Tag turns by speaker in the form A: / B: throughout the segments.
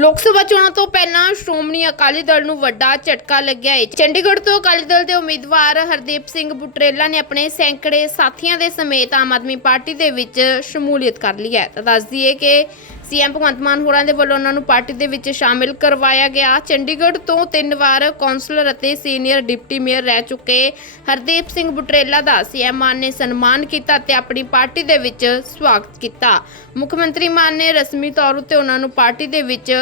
A: ਲੋਕ ਸਭਾ ਚੋਣਾਂ ਤੋਂ ਪਹਿਲਾਂ ਸ਼੍ਰੋਮਣੀ ਅਕਾਲੀ ਦਲ ਨੂੰ ਵੱਡਾ ਝਟਕਾ ਲੱਗਿਆ ਹੈ। ਚੰਡੀਗੜ੍ਹ ਤੋਂ ਅਕਾਲੀ ਦਲ ਦੇ ਉਮੀਦਵਾਰ ਹਰਦੀਪ ਸਿੰਘ ਬੁਟਰੇਲਾ ਨੇ ਆਪਣੇ ਸੈਂਕੜੇ ਸਾਥੀਆਂ ਦੇ ਸਮੇਤ ਆਮ ਆਦਮੀ ਪਾਰਟੀ ਦੇ ਵਿੱਚ ਸ਼ਮੂਲੀਅਤ ਕਰ ਲਈ ਹੈ। ਤਾਂ ਦੱਸ ਦਈਏ ਕਿ ਸੀਐਮ ਭਗਵੰਤ ਮਾਨ ਹੋਰਾਂ ਦੇ ਵੱਲੋਂ ਉਹਨਾਂ ਨੂੰ ਪਾਰਟੀ ਦੇ ਵਿੱਚ ਸ਼ਾਮਿਲ ਕਰਵਾਇਆ ਗਿਆ। ਚੰਡੀਗੜ੍ਹ ਤੋਂ ਤਿੰਨ ਵਾਰ ਕੌਂਸਲਰ ਅਤੇ ਸੀਨੀਅਰ ਡਿਪਟੀ ਮੇਅਰ ਰਹਿ ਚੁੱਕੇ। ਹਰਦੀਪ ਸਿੰਘ ਬੁਟਰੇਲਾ ਦਾ ਸੀਐਮ ਮਾਨ ਨੇ ਸਨਮਾਨ ਕੀਤਾ ਤੇ ਆਪਣੀ ਪਾਰਟੀ ਦੇ ਵਿੱਚ ਸਵਾਗਤ ਕੀਤਾ। ਮੁੱਖ ਮੰਤਰੀ ਮਾਨ ਨੇ ਰਸਮੀ ਤੌਰ ਉੱਤੇ ਉਹਨਾਂ ਨੂੰ ਪਾਰਟੀ ਦੇ ਵਿੱਚ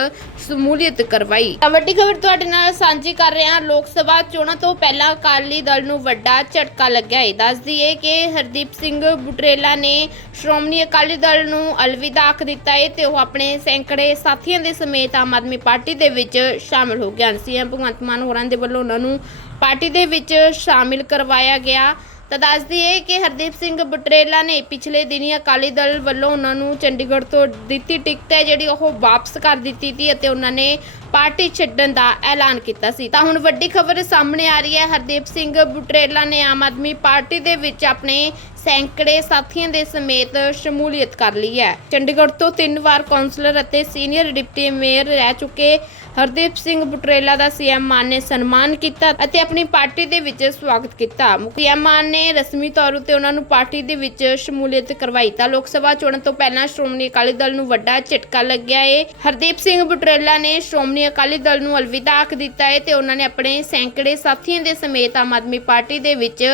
A: ਸ਼ਮੂਲੀਅਤ ਕਰਵਾਈ। ਤਾਂ ਵੱਡੀ ਖਬਰ ਤੁਹਾਡੇ ਨਾਲ ਸਾਂਝੀ ਕਰ ਰਹੇ ਹਾਂ। ਲੋਕ ਸਭਾ ਚੋਣਾਂ ਤੋਂ ਪਹਿਲਾਂ ਅਕਾਲੀ ਦਲ ਨੂੰ ਵੱਡਾ ਝਟਕਾ ਲੱਗਿਆ ਹੈ। ਦੱਸ ਦਈਏ ਕਿ ਹਰਦੀਪ ਸਿੰਘ ਬੁਟਰੇਲਾ ਨੇ ਸ਼੍ਰੋਮਣੀ ਅਕਾਲੀ ਦਲ ਨੂੰ ਅਲਵਿਦਾ ਆਖ ਦਿੱਤਾ ਹੈ ਤੇ ਉਹ ਆਪਣੇ ਸੈਂਕੜੇ ਸਾਥੀਆਂ ਦੇ ਸਮੇਤ ਆਮ ਆਦਮੀ ਪਾਰਟੀ ਦੇ ਵਿੱਚ ਸ਼ਾਮਲ ਹੋ ਗਏ ਹਨ ਸੀਐਮ ਭਗਵੰਤ ਮਾਨ ਹੋਰਾਂ ਦੇ ਵੱਲੋਂ ਉਹਨਾਂ ਨੂੰ ਪਾਰਟੀ ਦੇ ਵਿੱਚ ਸ਼ਾਮਿਲ ਕਰਵਾਇਆ ਗਿਆ। ਤਾਂ ਦੱਸ ਦਈਏ ਕਿ ਹਰਦੀਪ ਸਿੰਘ ਬਟਰੇਲਾ ਨੇ ਪਿਛਲੇ ਦਿਨੀ ਅਕਾਲੀ ਦਲ ਵੱਲੋਂ ਉਹਨਾਂ ਨੂੰ ਚੰਡੀਗੜ੍ਹ ਤੋਂ ਦਿੱਤੀ ਟਿਕਟ ਹੈ, ਜਿਹੜੀ ਉਹ ਵਾਪਸ ਕਰ ਦਿੱਤੀ ਸੀ ਅਤੇ ਉਹਨਾਂ ਨੇ ਪਾਰਟੀ ਛੱਡਣ ਦਾ ਐਲਾਨ ਕੀਤਾ ਸੀ। ਤਾਂ ਹੁਣ ਵੱਡੀ ਖਬਰ ਸਾਹਮਣੇ ਆ ਰਹੀ ਹੈ, ਹਰਦੀਪ ਸਿੰਘ ਬੁਟਰੇਲਾ ਨੇ ਆਮ ਆਦਮੀ ਪਾਰਟੀ ਦੇ ਵਿੱਚ ਆਪਣੇ ਸੈਂਕੜੇ ਸਾਥੀਆਂ ਦੇ ਸਮੇਤ ਸ਼ਮੂਲੀਅਤ ਕਰ ਲਈ ਹੈ। ਚੰਡੀਗੜ੍ਹ ਤੋਂ ਤਿੰਨ ਵਾਰ ਕਾਉਂਸਲਰ ਅਤੇ ਸੀਨੀਅਰ ਡਿਪਟੀ ਮੇਅਰ ਰਹਿ ਚੁੱਕੇ ਹਰਦੀਪ ਸਿੰਘ ਬੁਟਰੇਲਾ ਦਾ ਸੀਐਮ ਮਾਨ ਨੇ ਸਨਮਾਨ ਕੀਤਾ ਅਤੇ ਆਪਣੀ ਪਾਰਟੀ ਦੇ ਵਿੱਚ ਸਵਾਗਤ ਕੀਤਾ। ਸੀਐਮ ਮਾਨ ਨੇ ਰਸਮੀ ਤੌਰ ਉੱਤੇ ਉਹਨਾਂ ਨੂੰ ਪਾਰਟੀ ਦੇ ਵਿੱਚ ਸ਼ਮੂਲੀਅਤ ਕਰਵਾਈ ਤਾਂ ਲੋਕ ਸਭਾ ਚੋਣਾਂ ਤੋਂ ਪਹਿਲਾਂ ਸ਼੍ਰੋਮਣੀ ਅਕਾਲੀ ਦਲ ਨੂੰ ਵੱਡਾ ਝਟਕਾ ਲੱਗਿਆ ਹੈ ਹਰਦੀਪ ਸਿੰਘ ਬੁਟਰੇਲਾ ਨੇ ਸ਼੍ਰੋਮਣੀ ਅਕਾਲੀ ਦਲ ਨੂੰ ਅਲਵਿਦਾ ਆਖ ਦਿੱਤਾ ਹੈ ਤੇ ਉਹਨਾਂ ਨੇ ਆਪਣੇ ਸੈਂਕੜੇ ਸਾਥੀਆਂ ਦੇ ਸਮੇਤ ਆਮ ਆਦਮੀ ਪਾਰਟੀ ਦੇ ਵਿੱਚ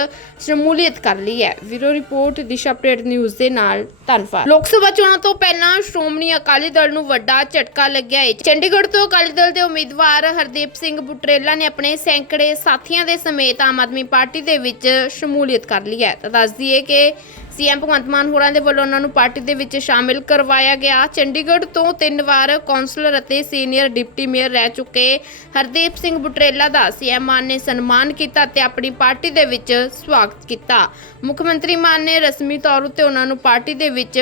A: ਸ਼ਮੂਲੀਅਤ ਕਰ ਲਈ ਹੈ। ਵੀਰੋ ਰਿਪੋਰਟ ਦਿਸ਼ਾ ਅਪਡੇਟ ਨਿਊਜ਼ ਦੇ ਨਾਲ ਧੰਨਵਾਦ। ਲੋਕ ਸਭਾ ਚੋਣਾਂ ਤੋਂ ਪਹਿਲਾਂ ਸ਼੍ਰੋਮਣੀ ਅਕਾਲੀ ਦਲ ਨੂੰ ਵੱਡਾ ਝਟਕਾ ਲੱਗਿਆ ਹੈ ਚੰਡੀਗੜ੍ਹ ਤੋਂ ਅਕਾਲੀ ਦਲ ਦੇ ਉਮੀਦਵਾਰ ਹਰਦੀਪ ਸਿੰਘ ਬੁਟਰੇਲਾ ਨੇ ਆਪਣੇ ਸੈਂਕੜੇ ਸਾਥੀਆਂ ਦੇ ਸਮੇਤ ਆਮ ਆਦਮੀ ਪਾਰਟੀ ਦੇ ਵਿੱਚ ਸ਼ਮੂਲੀਅਤ ਕਰ ਲਈ ਹੈ। ਤਾਂ ਦੱਸ ਦਈਏ ਕਿ ਸੀਐਮ ਭਗਵੰਤ ਮਾਨ ਹੋਰਾਂ ਦੇ ਵੱਲੋਂ ਉਹਨਾਂ ਨੂੰ ਪਾਰਟੀ ਦੇ ਵਿੱਚ ਸ਼ਾਮਿਲ ਕਰਵਾਇਆ ਗਿਆ। ਚੰਡੀਗੜ੍ਹ ਤੋਂ ਤਿੰਨ ਵਾਰ ਕੌਂਸਲਰ ਅਤੇ ਸੀਨੀਅਰ ਡਿਪਟੀ ਮੇਅਰ ਰਹਿ ਚੁੱਕੇ ਹਰਦੀਪ ਸਿੰਘ ਬੁਟਰੇਲਾ ਦਾ ਸੀਐਮ ਮਾਨ ਨੇ ਸਨਮਾਨ ਕੀਤਾ ਤੇ ਆਪਣੀ ਪਾਰਟੀ ਦੇ ਵਿੱਚ ਸਵਾਗਤ ਕੀਤਾ। ਮੁੱਖ ਮੰਤਰੀ ਮਾਨ ਨੇ ਰਸਮੀ ਤੌਰ ਉੱਤੇ ਉਹਨਾਂ ਨੂੰ ਪਾਰਟੀ ਦੇ ਵਿੱਚ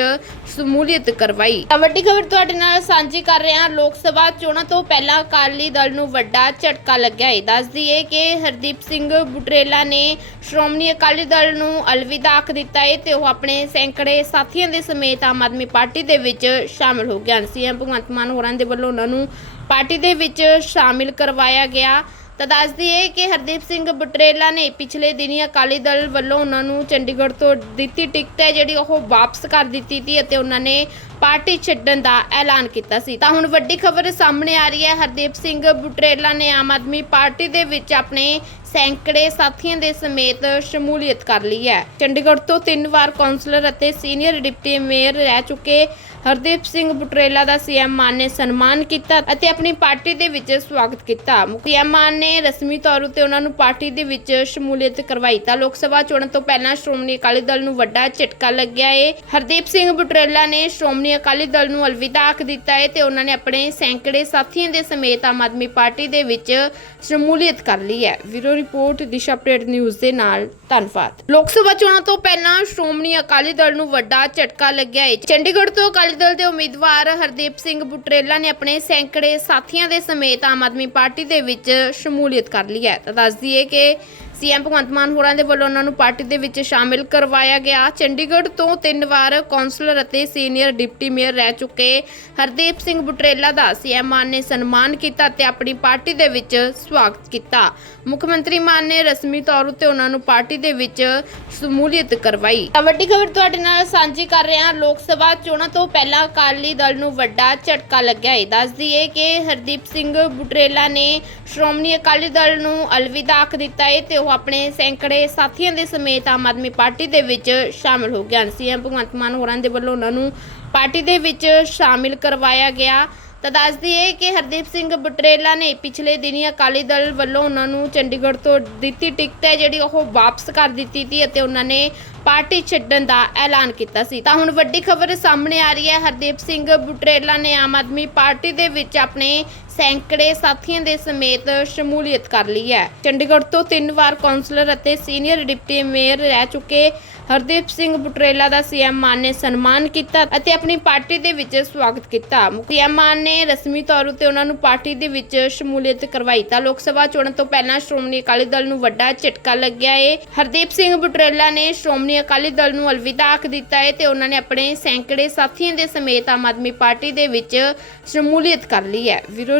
A: ਸ਼ਮੂਲੀਅਤ ਕਰਵਾਈ। ਤਾਂ ਵੱਡੀ ਖਬਰ ਤੁਹਾਡੇ ਨਾਲ ਸਾਂਝੀ ਕਰ ਰਹੇ ਹਾਂ। ਲੋਕ ਸਭਾ ਚੋਣਾਂ ਤੋਂ ਪਹਿਲਾਂ ਅਕਾਲੀ ਦਲ ਨੂੰ ਵੱਡਾ ਝਟਕਾ ਲੱਗਿਆ ਹੈ। ਦੱਸ ਦਈਏ ਕਿ ਹਰਦੀਪ ਸਿੰਘ ਬੁਟਰੇਲਾ ਨੇ ਸ਼੍ਰੋਮਣੀ ਅਕਾਲੀ ਦਲ ਨੂੰ ਅਲਵਿਦਾ ਆਖ ਦਿੱਤਾ ਹੈ ਤੇ ਉਹ ਆਪਣੇ ਸੈਂਕੜੇ ਸਾਥੀਆਂ ਦੇ ਸਮੇਤ ਆਮ ਆਦਮੀ ਪਾਰਟੀ ਦੇ ਵਿੱਚ ਸ਼ਾਮਲ ਹੋ ਗਏ ਸੀਐਮ ਭਗਵੰਤ ਮਾਨ ਹੋਰਾਂ ਦੇ ਵੱਲੋਂ ਉਹਨਾਂ ਨੂੰ ਪਾਰਟੀ ਦੇ ਵਿੱਚ ਸ਼ਾਮਿਲ ਕਰਵਾਇਆ ਗਿਆ। ਤਾਂ ਦੱਸ ਦਈਏ ਕਿ ਹਰਦੀਪ ਸਿੰਘ ਬਟਰੇਲਾ ਨੇ ਪਿਛਲੇ ਦਿਨੀ ਅਕਾਲੀ ਦਲ ਵੱਲੋਂ ਉਹਨਾਂ ਨੂੰ ਚੰਡੀਗੜ੍ਹ ਤੋਂ ਦਿੱਤੀ ਟਿਕਟ ਹੈ, ਜਿਹੜੀ ਉਹ ਵਾਪਸ ਕਰ ਦਿੱਤੀ ਸੀ ਅਤੇ ਉਹਨਾਂ ਨੇ ਪਾਰਟੀ ਛੱਡਣ ਦਾ ਐਲਾਨ ਕੀਤਾ ਸੀ। ਤਾਂ ਹੁਣ ਵੱਡੀ ਖਬਰ ਸਾਹਮਣੇ ਆ ਰਹੀ ਹੈ, ਹਰਦੀਪ ਸਿੰਘ ਬੁਟਰੇਲਾ ਨੇ ਆਮ ਆਦਮੀ ਪਾਰਟੀ ਦੇ ਵਿੱਚ ਆਪਣੇ ਸੈਂਕੜੇ ਸਾਥੀਆਂ ਦੇ ਸਮੇਤ ਸ਼ਮੂਲੀਅਤ ਕਰ ਲਈ ਹੈ। ਚੰਡੀਗੜ੍ਹ ਤੋਂ ਤਿੰਨ ਵਾਰ ਕੌਂਸਲਰ ਅਤੇ ਸੀਨੀਅਰ ਡਿਪਟੀ ਮੇਅਰ ਰਹਿ ਚੁੱਕੇ ਹਰਦੀਪ ਸਿੰਘ ਬੁਟਰੇਲਾ ਦਾ ਸੀਐਮ ਮਾਨ ਨੇ ਸਨਮਾਨ ਕੀਤਾ ਅਤੇ ਆਪਣੀ ਪਾਰਟੀ ਦੇ ਵਿੱਚ ਸਵਾਗਤ ਕੀਤਾ। ਸੀਐਮ ਮਾਨ ਨੇ ਰਸਮੀ ਤੌਰ ਉੱਤੇ ਉਹਨਾਂ ਨੂੰ ਪਾਰਟੀ ਦੇ ਵਿੱਚ ਸ਼ਮੂਲੀਅਤ ਕਰਵਾਈ ਤਾਂ ਲੋਕ ਸਭਾ ਚੋਣਾਂ ਤੋਂ ਪਹਿਲਾਂ ਸ਼੍ਰੋਮਣੀ ਅਕਾਲੀ ਦਲ ਨੂੰ ਵੱਡਾ ਝਟਕਾ ਲੱਗਿਆ ਏ। ਹਰਦੀਪ ਸਿੰਘ ਬੁਟਰੇਲਾ ਨੇ ਸ਼੍ਰੋਮਣੀ ਅਕਾਲੀ ਦਲ ਨੂੰ ਅਲਵਿਦਾ ਆਖ ਦਿੱਤਾ ਏ ਤੇ ਉਹਨਾਂ ਨੇ ਆਪਣੇ ਸੈਂਕੜੇ ਸਾਥੀਆਂ ਦੇ ਸਮੇਤ ਆਮ ਆਦਮੀ ਪਾਰਟੀ ਦੇ ਵਿੱਚ ਸ਼ਮੂਲੀਅਤ ਕਰ ਲਈ ਹੈ। ਵੀਰੋ ਰਿਪੋਰਟ, ਦਿਸ਼ਾ ਅਪਡੇਟ ਨਿਊਜ਼ ਦੇ ਨਾਲ ਧੰਨਵਾਦ। ਲੋਕ ਸਭਾ ਚੋਣਾਂ ਤੋਂ ਪਹਿਲਾਂ ਸ਼੍ਰੋਮਣੀ ਅਕਾਲੀ ਦਲ ਨੂੰ ਵੱਡਾ ਝਟਕਾ ਲੱਗਿਆ ਹੈ ਚੰਡੀਗੜ੍ਹ ਤੋਂ ਅਕਾਲੀ ਦਲ ਦੇ ਉਮੀਦਵਾਰ ਹਰਦੀਪ ਸਿੰਘ ਬੁਟਰੇਲਾ ਨੇ ਆਪਣੇ ਸੈਂਕੜੇ ਸਾਥੀਆਂ ਦੇ ਸਮੇਤ ਆਮ ਆਦਮੀ ਪਾਰਟੀ ਦੇ ਵਿੱਚ ਸ਼ਮੂਲੀਅਤ ਕਰ ਲਈ ਹੈ। ਤਾਂ ਦੱਸ ਦਈਏ ਕਿ ਸੀਐਮ ਭਗਵੰਤ ਮਾਨ ਹੋਰਾਂ ਦੇ ਵੱਲੋਂ ਉਹਨਾਂ ਨੂੰ ਪਾਰਟੀ ਦੇ ਵਿੱਚ ਸ਼ਾਮਿਲ ਕਰਵਾਇਆ ਗਿਆ। ਚੰਡੀਗੜ੍ਹ ਤੋਂ ਤਿੰਨ ਵਾਰ ਕੌਂਸਲਰ ਅਤੇ ਸੀਨੀਅਰ ਡਿਪਟੀ ਮੇਅਰ ਰਹਿ ਚੁੱਕੇ। ਹਰਦੀਪ ਸਿੰਘ ਬੁਟਰੇਲਾ ਦਾ ਸੀਐਮ ਮਾਨ ਨੇ ਸਨਮਾਨ ਕੀਤਾ ਤੇ ਆਪਣੀ ਪਾਰਟੀ ਦੇ ਵਿੱਚ ਸਵਾਗਤ ਕੀਤਾ। ਮੁੱਖ ਮੰਤਰੀ ਮਾਨ ਨੇ ਰਸਮੀ ਤੌਰ ਉੱਤੇ ਉਹਨਾਂ ਨੂੰ ਪਾਰਟੀ ਦੇ ਵਿੱਚ ਸ਼ਮੂਲੀਅਤ ਕਰਵਾਈ। ਤਾਂ ਵੱਡੀ ਖਬਰ ਤੁਹਾਡੇ ਨਾਲ ਸਾਂਝੀ ਕਰ ਰਹੇ ਹਾਂ। ਲੋਕ ਸਭਾ ਚੋਣਾਂ ਤੋਂ ਪਹਿਲਾਂ ਅਕਾਲੀ ਦਲ ਨੂੰ ਵੱਡਾ ਝਟਕਾ ਲੱਗਿਆ ਹੈ। ਦੱਸ ਦਈਏ ਕਿ ਹਰਦੀਪ ਸਿੰਘ ਬੁਟਰੇਲਾ ਨੇ ਸ਼੍ਰੋਮਣੀ ਅਕਾਲੀ ਦਲ ਨੂੰ ਅਲਵਿਦਾ ਆਖ ਦਿੱਤਾ ਹੈ ਤੇ ਉਹ ਆਪਣੇ ਸੈਂਕੜੇ ਸਾਥੀਆਂ ਦੇ ਸਮੇਤ ਆਮ ਆਦਮੀ ਪਾਰਟੀ ਦੇ ਵਿੱਚ ਸ਼ਾਮਲ ਹੋ ਗਏ ਸੀਐਮ ਭਗਵੰਤ ਮਾਨ ਹੋਰਾਂ ਦੇ ਵੱਲੋਂ ਉਹਨਾਂ ਨੂੰ ਪਾਰਟੀ ਦੇ ਵਿੱਚ ਸ਼ਾਮਿਲ ਕਰਵਾਇਆ ਗਿਆ। ਤਾਂ ਦੱਸ ਦਈਏ ਕਿ ਹਰਦੀਪ ਸਿੰਘ ਬਟਰੇਲਾ ਨੇ ਪਿਛਲੇ ਦਿਨੀ ਅਕਾਲੀ ਦਲ ਵੱਲੋਂ ਉਹਨਾਂ ਨੂੰ ਚੰਡੀਗੜ੍ਹ ਤੋਂ ਦਿੱਤੀ ਟਿਕਟ ਹੈ, ਜਿਹੜੀ ਉਹ ਵਾਪਸ ਕਰ ਦਿੱਤੀ ਸੀ ਅਤੇ ਉਹਨਾਂ ਨੇ ਪਾਰਟੀ ਛੱਡਣ ਦਾ ਐਲਾਨ ਕੀਤਾ ਸੀ। ਤਾਂ ਹੁਣ ਵੱਡੀ ਖਬਰ ਸਾਹਮਣੇ ਆ ਰਹੀ ਹੈ, ਹਰਦੀਪ ਸਿੰਘ ਬੁਟਰੇਲਾ ਨੇ ਆਮ ਆਦਮੀ ਪਾਰਟੀ ਦੇ ਵਿੱਚ ਆਪਣੇ ਸੈਂਕੜੇ ਸਾਥੀਆਂ ਦੇ ਸਮੇਤ ਸ਼ਮੂਲੀਅਤ ਕਰ ਲਈ ਹੈ। ਚੰਡੀਗੜ੍ਹ ਤੋਂ ਤਿੰਨ ਵਾਰ ਕੌਂਸਲਰ ਅਤੇ ਸੀਨੀਅਰ ਡਿਪਟੀ ਮੇਅਰ ਰਹਿ ਚੁੱਕੇ ਹਰਦੀਪ ਸਿੰਘ ਬੁਟਰੇਲਾ ਦਾ ਸੀਐਮ ਮਾਨ ਨੇ ਸਨਮਾਨ ਕੀਤਾ ਅਤੇ ਆਪਣੀ ਪਾਰਟੀ ਦੇ ਵਿੱਚ ਸਵਾਗਤ ਕੀਤਾ। ਸੀਐਮ ਮਾਨ ਨੇ ਰਸਮੀ ਤੌਰ ਉੱਤੇ ਉਹਨਾਂ ਨੂੰ ਪਾਰਟੀ ਦੇ ਵਿੱਚ ਸ਼ਮੂਲੀਅਤ ਕਰਵਾਈ ਤਾਂ ਲੋਕ ਸਭਾ ਚੋਣਾਂ ਤੋਂ ਪਹਿਲਾਂ ਸ਼੍ਰੋਮਣੀ ਅਕਾਲੀ ਦਲ ਨੂੰ ਵੱਡਾ ਝਟਕਾ ਲੱਗਿਆ ਏ। ਹਰਦੀਪ ਸਿੰਘ ਬੁਟਰੇਲਾ ਨੇ ਸ਼੍ਰੋਮਣੀ ਅਕਾਲੀ ਦਲ ਨੂੰ ਅਲਵਿਦਾ ਆਖ ਦਿੱਤਾ ਏ ਤੇ ਉਹਨਾਂ ਨੇ ਆਪਣੇ ਸੈਂਕੜੇ ਸਾਥੀਆਂ ਦੇ ਸਮੇਤ ਆਮ ਆਦਮੀ ਪਾਰਟੀ ਦੇ ਵਿੱਚ ਸ਼ਮੂਲੀਅਤ ਕਰ ਲਈ ਹੈ। ਵੀਰੋ